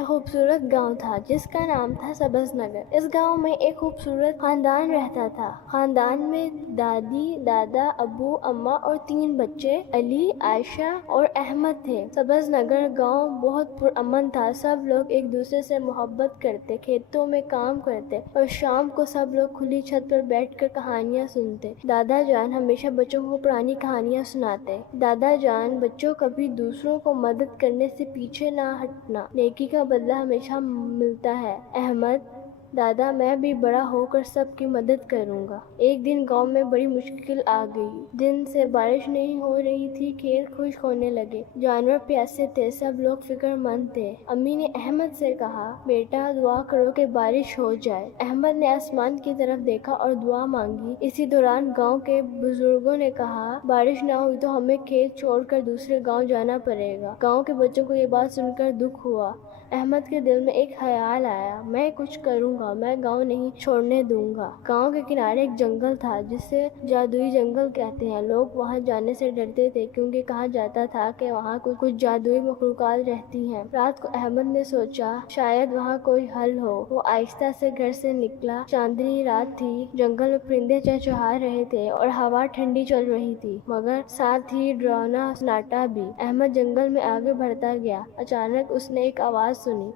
ایک خوبصورت گاؤں تھا جس کا نام تھا سبز نگر۔ اس گاؤں میں ایک خوبصورت خاندان رہتا تھا۔ خاندان میں دادی، دادا، ابو، اماں اور 3 بچے علی، عائشہ اور احمد تھے۔ سبز نگر گاؤں بہت پرامن تھا۔ سب لوگ ایک دوسرے سے محبت کرتے، کھیتوں میں کام کرتے اور شام کو سب لوگ کھلی چھت پر بیٹھ کر کہانیاں سنتے۔ دادا جان ہمیشہ بچوں کو پرانی کہانیاں سناتے۔ دادا جان بچوں کبھی دوسروں کو مدد کرنے سے پیچھے نہ ہٹنا، نیکی کا بدلہ ہمیشہ ملتا ہے۔ احمد: دادا میں بھی بڑا ہو کر سب کی مدد کروں گا۔ ایک دن گاؤں میں بڑی مشکل آ گئی۔ دن سے بارش نہیں ہو رہی تھی، کھیت خشک ہونے لگے، جانور پیاسے تھے، سب لوگ فکر مند تھے۔ امی نے احمد سے کہا، بیٹا دعا کرو کہ بارش ہو جائے۔ احمد نے آسمان کی طرف دیکھا اور دعا مانگی۔ اسی دوران گاؤں کے بزرگوں نے کہا، بارش نہ ہوئی تو ہمیں کھیت چھوڑ کر دوسرے گاؤں جانا پڑے گا۔ گاؤں کے بچوں کو یہ بات سن کر دکھ ہوا۔ احمد کے دل میں ایک خیال آیا، میں کچھ کروں گا، میں گاؤں نہیں چھوڑنے دوں گا۔ گاؤں کے کنارے ایک جنگل تھا جسے جادوئی جنگل کہتے ہیں۔ لوگ وہاں جانے سے ڈرتے تھے کیونکہ کہا جاتا تھا کہ وہاں کچھ جادوئی مخلوقات رہتی ہیں۔ رات کو احمد نے سوچا شاید وہاں کوئی حل ہو۔ وہ آہستہ سے گھر سے نکلا۔ چاندنی رات تھی، جنگل میں پرندے چہچہا رہے تھے اور ہوا ٹھنڈی چل رہی تھی، مگر ساتھ ہی ڈراؤنا سناٹا بھی۔ احمد جنگل میں آگے بڑھتا گیا۔ اچانک اس نے ایک آواز سنی،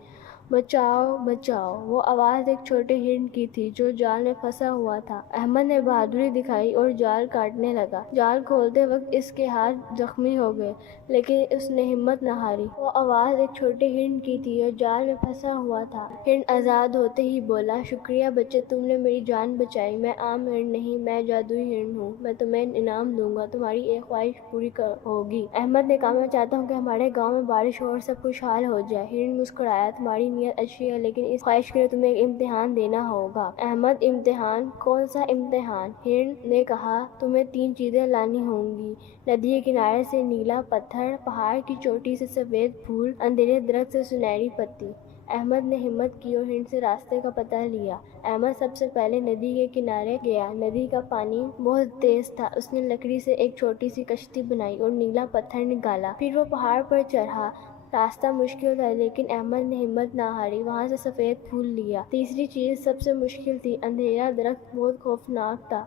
بچاؤ بچاؤ۔ وہ آواز ایک چھوٹے ہرن کی تھی جو جال میں پھنسا ہوا تھا۔ احمد نے بہادری دکھائی اور جال کاٹنے لگا۔ جال کھولتے وقت اس کے ہاتھ زخمی ہو گئے، لیکن اس نے ہمت نہ ہاری۔ وہ آواز ایک چھوٹے ہرن کی تھی جو جال میں پھنسا ہوا تھا۔ ہرن آزاد ہوتے ہی بولا، شکریہ بچے، تم نے میری جان بچائی۔ میں عام ہرن نہیں، میں جادوئی ہرن ہوں۔ میں تمہیں انعام دوں گا، تمہاری ایک خواہش پوری ہوگی۔ احمد نے کہا، میں چاہتا ہوں کہ ہمارے گاؤں میں بارش ہو اور سب خوشحال ہو جائے۔ ہرن مسکرایا، تمہاری نیت اچھی ہے، لیکن اس خواہش کے لیے تمہیں ایک امتحان دینا ہوگا۔ احمد: امتحان؟ کون سا امتحان؟ ہرن نے کہا، تمہیں 3 چیزیں لانی ہوں گی، ندی کے کنارے سے نیلا پتھر، پہاڑ کی چوٹی سے سفید پھول، اندھیرے درخت سے سنہری پتی۔ احمد نے ہمت کی اور ہرن سے راستے کا پتہ لیا۔ احمد سب سے پہلے ندی کے کنارے گیا۔ ندی کا پانی بہت تیز تھا۔ اس نے لکڑی سے ایک چھوٹی سی کشتی بنائی اور نیلا پتھر نکالا۔ پھر وہ پہاڑ پر چڑھا۔ راستہ مشکل تھا لیکن احمد نے ہمت نہ ہاری، وہاں سے سفید پھول لیا۔ تیسری چیز سب سے مشکل تھی، اندھیرا درخت بہت خوفناک تھا،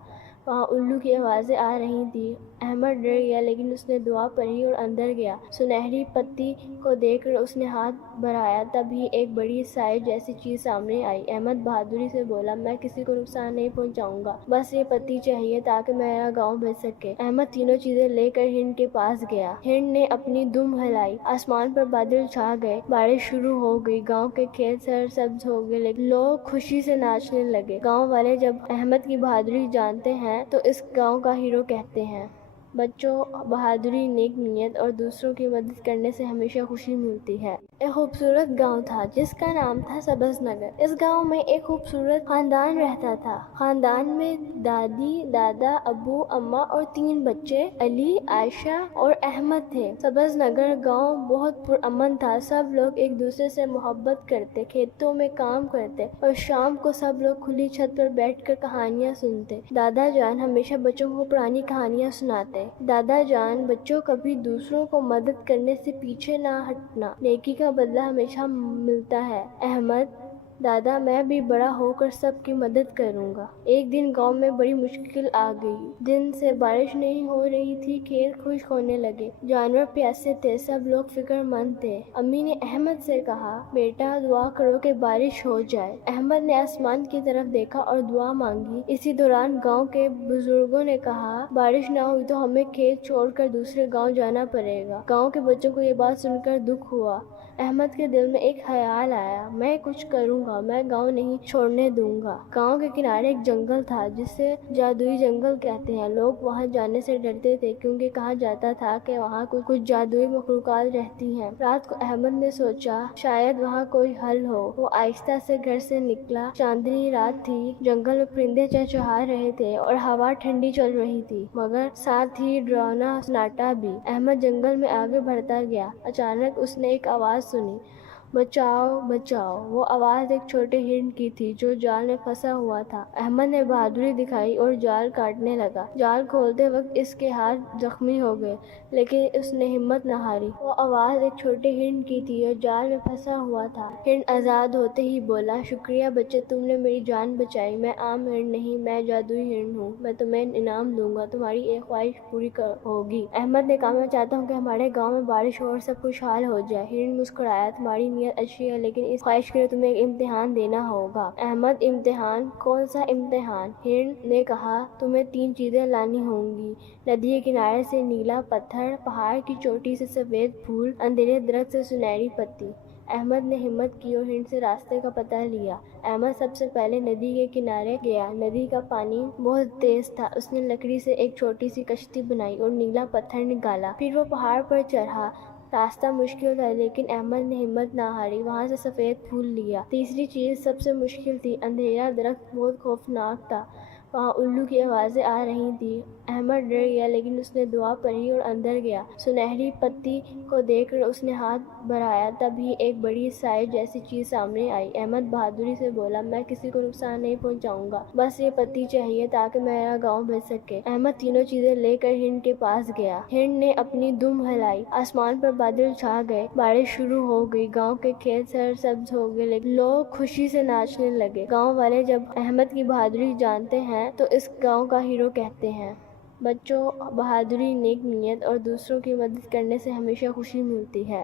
وہاں الو کی آوازیں آ رہی تھیں۔ احمد ڈر گیا لیکن اس نے دعا پڑھی اور اندر گیا۔ سنہری پتی کو دیکھ کر اس نے ہاتھ بڑھایا، تبھی ایک بڑی سائے جیسی چیز سامنے آئی۔ احمد بہادری سے بولا، میں کسی کو نقصان نہیں پہنچاؤں گا، بس یہ پتی چاہیے تاکہ میرا گاؤں بچ سکے۔ احمد تینوں چیزیں لے کر ہرن کے پاس گیا۔ ہرن نے اپنی دم ہلائی، آسمان پر بادل چھا گئے، بارش شروع ہو گئی، گاؤں کے کھیت سرسبز ہو گئے، لیکن لوگ خوشی سے ناچنے لگے۔ گاؤں والے جب احمد کی بہادری جانتے ہیں تو اس گاؤں کا ہیرو کہتے ہیں۔ بچوں، بہادری، نیک نیت اور دوسروں کی مدد کرنے سے ہمیشہ خوشی ملتی ہے۔ ایک خوبصورت گاؤں تھا جس کا نام تھا سبز نگر۔ اس گاؤں میں ایک خوبصورت خاندان رہتا تھا۔ خاندان میں دادی، دادا، ابو، اماں اور 3 بچے علی، عائشہ اور احمد تھے۔ سبز نگر گاؤں بہت پرامن تھا۔ سب لوگ ایک دوسرے سے محبت کرتے، کھیتوں میں کام کرتے اور شام کو سب لوگ کھلی چھت پر بیٹھ کر کہانیاں سنتے۔ دادا جان ہمیشہ بچوں کو پرانی کہانیاں سناتے۔ دادا جان بچوں کبھی دوسروں کو مدد کرنے سے پیچھے نہ ہٹنا، نیکی کا بدلہ ہمیشہ ملتا ہے۔ احمد: دادا میں بھی بڑا ہو کر سب کی مدد کروں گا۔ ایک دن گاؤں میں بڑی مشکل آ گئی۔ دن سے بارش نہیں ہو رہی تھی، کھیت خشک ہونے لگے، جانور پیاسے تھے، سب لوگ فکر مند تھے۔ امی نے احمد سے کہا، بیٹا دعا کرو کہ بارش ہو جائے۔ احمد نے آسمان کی طرف دیکھا اور دعا مانگی۔ اسی دوران گاؤں کے بزرگوں نے کہا، بارش نہ ہوئی تو ہمیں کھیت چھوڑ کر دوسرے گاؤں جانا پڑے گا۔ گاؤں کے بچوں کو یہ بات سن کر دکھ ہوا۔ احمد کے دل میں ایک خیال آیا، میں کچھ کروں گا، میں گاؤں نہیں چھوڑنے دوں گا۔ گاؤں کے کنارے ایک جنگل تھا جسے جادوئی جنگل کہتے ہیں۔ لوگ وہاں جانے سے ڈرتے تھے کیونکہ کہا جاتا تھا کہ وہاں کچھ جادوئی مخلوقات رہتی ہیں۔ رات کو احمد نے سوچا شاید وہاں کوئی حل ہو۔ وہ آہستہ سے گھر سے نکلا۔ چاندنی رات تھی، جنگل میں پرندے چہچہا رہے تھے اور ہوا ٹھنڈی چل رہی تھی، مگر ساتھ ہی ڈراؤنا سناٹا بھی۔ احمد جنگل میں آگے بڑھتا گیا۔ اچانک اس نے ایک آواز سنی، بچاؤ بچاؤ۔ وہ آواز ایک چھوٹے ہرن کی تھی جو جال میں پھنسا ہوا تھا۔ احمد نے بہادری دکھائی اور جال کاٹنے لگا۔ جال کھولتے وقت اس کے ہاتھ زخمی ہو گئے لیکن اس نے ہمت نہ ہاری۔ وہ آواز ایک چھوٹے ہرن کی تھی جو جال میں پھنسا ہوا تھا۔ ہرن آزاد ہوتے ہی بولا، شکریہ بچے، تم نے میری جان بچائی۔ میں عام ہرن نہیں، میں جادوئی ہرن ہوں۔ میں تمہیں انعام دوں گا، تمہاری ایک خواہش پوری ہوگی۔ احمد نے کہا، میں چاہتا ہوں کہ ہمارے گاؤں میں بارش ہو اور سب خوشحال ہو جائے۔ ہرن مسکرایا، تمہاری نیت اچھی ہے لیکن اس خواہش کے لیے تمہیں ایک امتحان دینا ہوگا۔ احمد، امتحان؟ کون سا امتحان؟ ہرن نے کہا، تمہیں 3 چیزیں لانی ہوں گی: ندی کے کنارے سے نیلا پتھر، پہاڑ کی چوٹی سے سفید پھول، اندھیرے درخت سے سنہری پتی۔ احمد نے ہمت کی اور ہرن سے راستے کا پتہ لیا۔ احمد سب سے پہلے ندی کے کنارے گیا۔ ندی کا پانی بہت تیز تھا۔ اس نے لکڑی سے ایک چھوٹی سی کشتی بنائی اور نیلا پتھر نکالا۔ پھر وہ پہاڑ پر چڑھا۔ راستہ مشکل تھا لیکن احمد نے ہمت نہ ہاری، وہاں سے سفید پھول لیا۔ تیسری چیز سب سے مشکل تھی۔ اندھیرا درخت بہت خوفناک تھا، وہاں الو کی آوازیں آ رہی تھیں۔ احمد ڈر گیا لیکن اس نے دعا پڑھی اور اندر گیا۔ سنہری پتی کو دیکھ کر اس نے ہاتھ بڑھایا، تبھی ایک بڑی سائے جیسی چیز سامنے آئی۔ احمد بہادری سے بولا، میں کسی کو نقصان نہیں پہنچاؤں گا، بس یہ پتی چاہیے تاکہ میرا گاؤں بچ سکے۔ احمد تینوں چیزیں لے کر ہرن کے پاس گیا۔ ہرن نے اپنی دم ہلائی، آسمان پر بادل چھا گئے، بارش شروع ہو گئی، گاؤں کے کھیت سرسبز ہو گئے، لیکن لوگ خوشی سے ناچنے لگے۔ گاؤں والے جب احمد کی بہادری جانتے ہیں تو اس گاؤں کا ہیرو کہتے ہیں۔ بچوں، بہادری، نیک نیت اور دوسروں کی مدد کرنے سے ہمیشہ خوشی ملتی ہے۔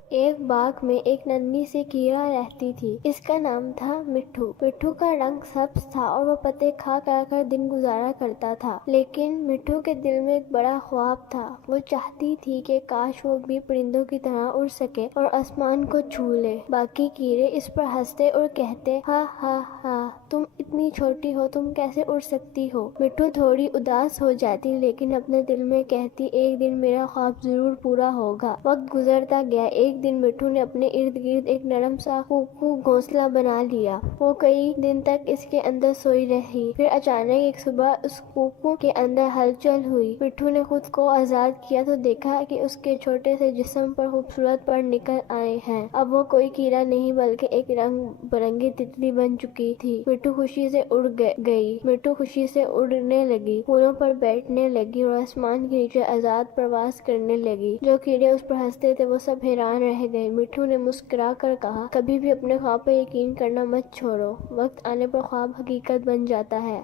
ایک باغ میں ایک ننھی سی کیڑا رہتی تھی۔ اس کا نام تھا مٹھو۔ مٹھو کا رنگ سبز تھا اور وہ پتے کھا کر دن گزارا کرتا تھا، لیکن مٹھو کے دل میں ایک بڑا خواب تھا۔ وہ چاہتی تھی کہ کاش وہ بھی پرندوں کی طرح اڑ سکے اور آسمان کو چھو لے۔ باقی کیڑے اس پر ہنستے اور کہتے، ہا ہا ہا، تم اتنی چھوٹی ہو، تم کیسے اڑ سکتی ہو؟ مٹھو تھوڑی اداس ہو جاتی لیکن اپنے دل میں کہتی، ایک دن میرا خواب ضرور پورا ہوگا۔ وقت گزرتا گیا۔ ایک دن مٹھو نے اپنے ارد گرد ایک نرم سا کوکو گھونسلہ بنا لیا۔ وہ کئی دن تک اس کے اندر سوئی رہی۔ پھر اچانک ایک صبح اس کوکو کے اندر ہلچل ہوئی۔ مٹھو نے خود کو آزاد کیا تو دیکھا کہ اس کے چھوٹے سے جسم پر خوبصورت پر نکل آئے ہیں۔ اب وہ کوئی کیڑا نہیں بلکہ ایک رنگ برنگی تتلی بن چکی تھی۔ مٹھو خوشی سے اڑ گئی۔ مٹھو خوشی سے اڑنے لگی، پھولوں پر بیٹھنے لگی اور آسمان کے نیچے آزاد پرواز کرنے لگی۔ جو کیڑے اس پر ہنستے تھے وہ سب حیران رہ گئے۔ مٹھو نے مسکرا کر کہا، کبھی بھی اپنے خواب پر یقین کرنا مت چھوڑو، وقت آنے پر خواب حقیقت بن جاتا ہے۔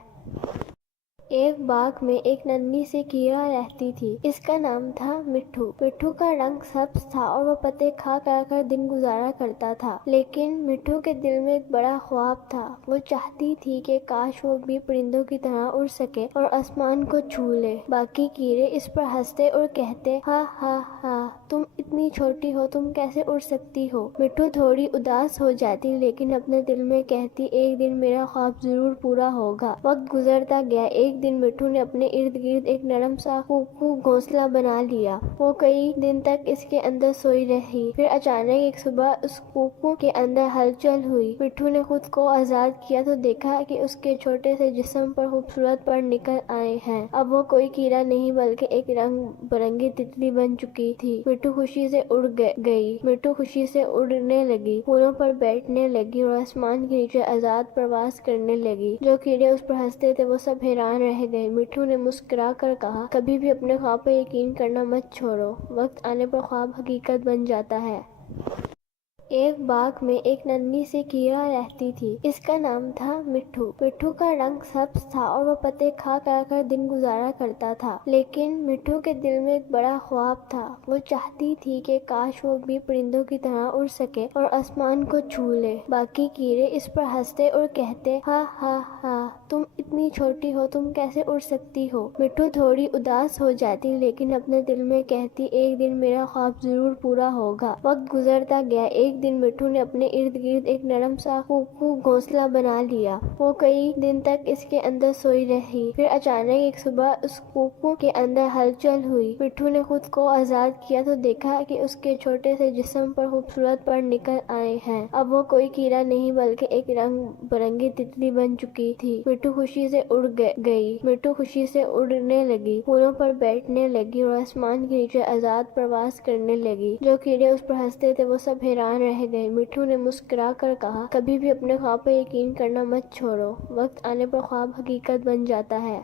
ایک باغ میں ایک ننھی سی کیڑا رہتی تھی۔ اس کا نام تھا مٹھو۔ مٹھو کا رنگ سبز تھا اور وہ پتے کھا کر دن گزارا کرتا تھا، لیکن مٹھو کے دل میں ایک بڑا خواب تھا۔ وہ چاہتی تھی کہ کاش وہ بھی پرندوں کی طرح اڑ سکے اور آسمان کو چھو لے۔ باقی کیڑے اس پر ہنستے اور کہتے، ہا ہا ہا، تم اتنی چھوٹی ہو، تم کیسے اڑ سکتی ہو؟ مٹھو تھوڑی اداس ہو جاتی لیکن اپنے دل میں کہتی، ایک دن میرا خواب ضرور پورا ہوگا۔ وقت گزرتا گیا۔ ایک دن مٹھو نے اپنے ارد گرد ایک نرم سا کوکو گھونسلہ بنا لیا۔ وہ کئی دن تک اس کے اندر سوئی رہی۔ پھر اچانک ایک صبح اس کوکو کے اندر ہلچل ہوئی۔ مٹھو نے خود کو آزاد کیا تو دیکھا کہ اس کے چھوٹے سے جسم پر خوبصورت پر نکل آئے ہیں۔ ہیں۔ اب وہ کوئی کیڑا نہیں بلکہ ایک رنگ برنگی تتلی بن چکی تھی۔ مٹھو خوشی سے اڑنے لگی، پھولوں پر بیٹھنے لگی اور آسمان کے نیچے آزاد پرواز کرنے لگی۔ جو کیڑے اس پر ہنستے تھے وہ سب حیران رہ گئے۔ مٹھو نے مسکرا کر کہا، کبھی بھی اپنے خواب پر یقین کرنا مت چھوڑو، وقت آنے پر خواب حقیقت بن جاتا ہے۔ خوشی سے اڑ گئی۔ مٹھو خوشی سے اڑنے لگی، پھولوں پر بیٹھنے لگی اور آسمان کے نیچے آزاد پرواز کرنے لگی۔ جو کیڑے اس پر ہنستے تھے وہ سب حیران رہ گئے۔ مٹھو نے مسکرا کر کہا، کبھی بھی اپنے خواب پر یقین کرنا مت چھوڑو، وقت آنے پر خواب حقیقت بن جاتا ہے۔ ایک باغ میں ایک ننھی سی کیڑا رہتی تھی۔ اس کا نام تھا مٹھو۔ مٹھو کا رنگ سبز تھا اور وہ پتے کھا کر دن گزارا کرتا تھا، لیکن مٹھو کے دل میں ایک بڑا خواب تھا۔ وہ چاہتی تھی کہ کاش وہ بھی پرندوں کی طرح اڑ سکے اور آسمان کو چھو لے۔ باقی کیڑے اس پر ہنستے اور کہتے، ہا ہا ہا، تم اتنی چھوٹی ہو، تم کیسے اڑ سکتی ہو؟ مٹھو تھوڑی اداس ہو جاتی لیکن اپنے دل میں کہتی، ایک دن میرا خواب ضرور پورا ہوگا۔ وقت گزرتا گیا۔ ایک دن مٹھو نے اپنے ارد گرد ایک نرم سا کوکو گھونسلہ بنا لیا۔ وہ کئی دن تک اس کے اندر سوئی رہی۔ پھر اچانک ایک صبح اس کوکو کے اندر ہلچل ہوئی۔ مٹھو نے خود کو آزاد کیا تو دیکھا کہ اس کے چھوٹے سے جسم پر خوبصورت پر نکل آئے ہیں۔ اب وہ کوئی کیڑا نہیں بلکہ ایک رنگ برنگی تتلی بن چکی تھی۔ مٹھو خوشی خوشی سے اڑ گئی. مٹھو خوشی سے اڑنے لگی، پھولوں پر بیٹھنے لگی اور آسمان کے نیچے آزاد پرواز کرنے لگی. جو کیڑے اس پر ہنستے تھے وہ سب حیران رہ گئے. مٹھو نے مسکرا کر کہا، کبھی بھی اپنے خواب پر یقین کرنا مت چھوڑو، وقت آنے پر خواب حقیقت بن جاتا ہے.